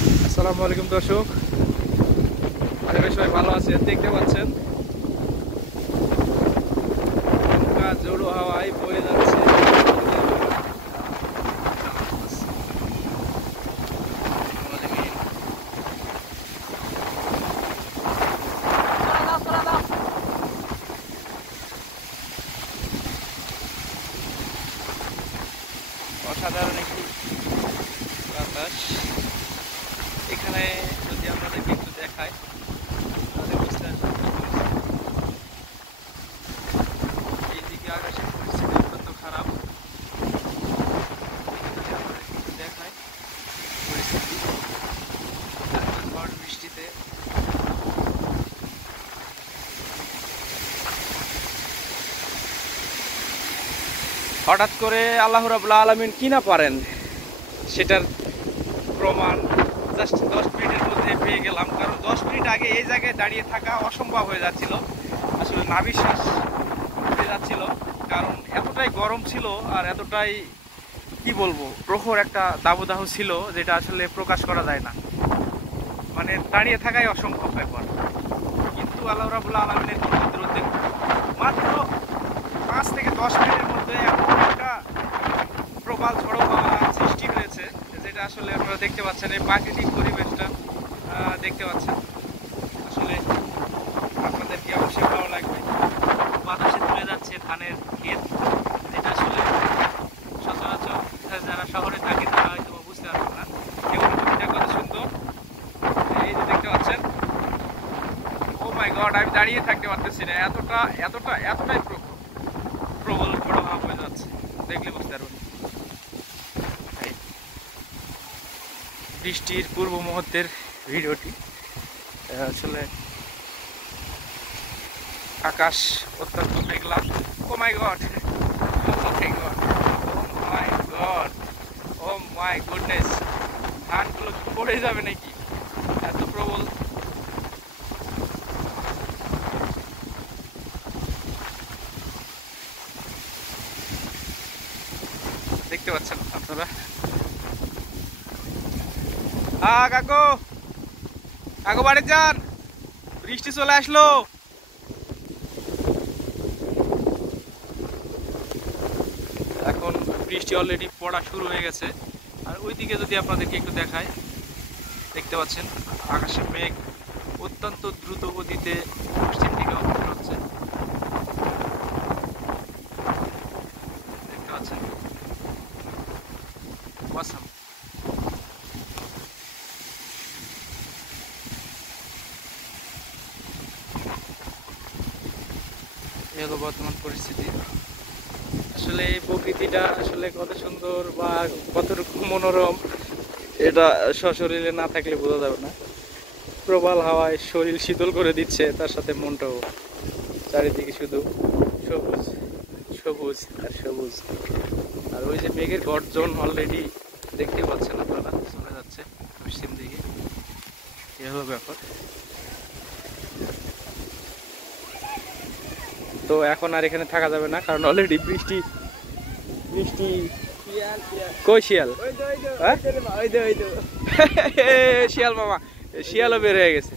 আসসালামু আলাইকুম দর্শক, আশা করি সবাই ভালো আছেন। দেখতে পাচ্ছেন নৌকা জোড়ো হাওয়ায় বয়ে যাচ্ছে। অসাধারণ একটি বাতাস। এখানে যদি আমাদেরকে একটু দেখায় তাহলে বুঝতে পারবেন। এইদিকে আকাশের পরিস্থিতি অত্যন্ত খারাপ। যদি আমাদেরকে একটু দেখায় পরিস্থিতি, ঝড় বৃষ্টিতে হঠাৎ করে আল্লাহ রাব্বুল আলামিন কি না পারেন সেটার প্রমাণ জাস্ট 10 মিনিটের মধ্যে পেয়ে গেলাম। কারণ 10 মিনিট আগে এই জায়গায় দাঁড়িয়ে থাকা অসম্ভব হয়ে যাচ্ছিল, আসলে নাভিশ্বাস উঠে যাচ্ছিল। কারণ এতটাই গরম ছিল আর এতটাই কি বলবো, প্রখর একটা দাবদাহ ছিল যেটা আসলে প্রকাশ করা যায় না। মানে দাঁড়িয়ে থাকাই অসম্ভব ব্যাপার। কিন্তু আল্লাহ রাব্বুল আলামিনের কুদরতে মাত্র 5 থেকে 10 মিনিটের মধ্যে এমন একটা প্রবল ঝড়ো হাওয়া সৃষ্টি হয়েছে যেটা আসলে আপনারা দেখতে পাচ্ছেন। এই প্রাকৃতিক পরিবেশটা দেখতে পাচ্ছেন, আসলে আপনাদেরকে অবশ্যই ভালো লাগবে। বাতাসে তুলে যাচ্ছে ধানের ক্ষেত, যেটা আসলে সচরাচর যারা শহরে থাকে তারা হয়তো বুঝতে পারবেন না। এই অনুভূতিটা কত সুন্দর, এই যে দেখতে পাচ্ছেন। ও মাই গড, আমি দাঁড়িয়ে থাকতে পারতেছি না, এতটাই প্রবল ঝড়ো হাওয়া হয়ে যাচ্ছে, দেখলে বুঝতে পারবেন। বৃষ্টির পূর্ব মুহূর্তের ভিডিওটি। আসলে আকাশ অত্যন্ত মেঘলা। ও মাই গড, ও মাই গুডনেস, ধানগুলো পড়ে যাবে নাকি, এত প্রবল। দেখতে পাচ্ছেন আপনারা। কাকু কাকু বাড়ি যান, বৃষ্টি চলে আসলো। এখন বৃষ্টি অলরেডি পড়া শুরু হয়ে গেছে। আর ওইদিকে যদি আপনাদেরকে একটু দেখায়, দেখতে পাচ্ছেন আকাশে মেঘ অত্যন্ত দ্রুত গতিতে পশ্চিম দিকে অগ্রসর হচ্ছে। দেখতে পাচ্ছেন, অসাম। এই হলো বর্তমান পরিস্থিতি। আসলে এই প্রকৃতিটা আসলে কত সুন্দর বা কতটুকু মনোরম, এটা সশরীরে না থাকলে বোঝা যাবে না। প্রবল হাওয়ায় শরীর শীতল করে দিচ্ছে, তার সাথে মনটাও। চারিদিকে শুধু সবুজ সবুজ আর সবুজ। আর ওই যে মেঘের গর্জন অলরেডি দেখতে পাচ্ছেন আপনারা, চলে যাচ্ছে পশ্চিম দিকে। এ হলো ব্যাপার। তো এখন আর এখানে থাকা যাবে না, কারণ অলরেডি বৃষ্টি কই শিয়াল, শিয়াল মামা, শিয়ালও বের হয়ে গেছে।